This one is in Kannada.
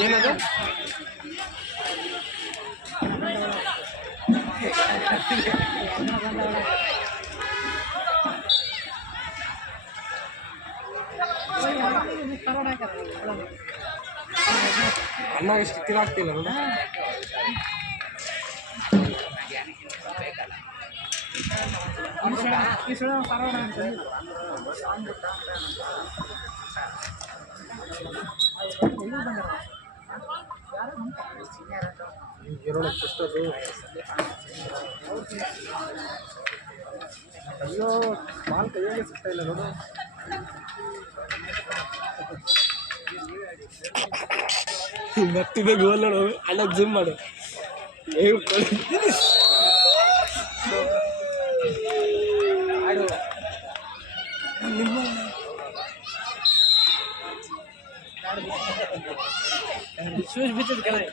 ಏನದು ಅನ್ನ ಇಷ್ಟು ತಿರಾಗ್ತಿಲ್ಲ ನೋಡ ಅಯ್ಯೋ ಮಾಲ್ ಕೈಯಾಗೆ ಸಿಗ್ತಾ ಇಲ್ಲ ನೋಡು ಮತ್ತಿದೆ ಗೋಲ್ ನೋಡು ಅಣ್ಣ ಜಿಮ್ ಮಾಡು ಶೂಸ್ ಬಿಚ್ಚಿದ ಕೆಳಗೆ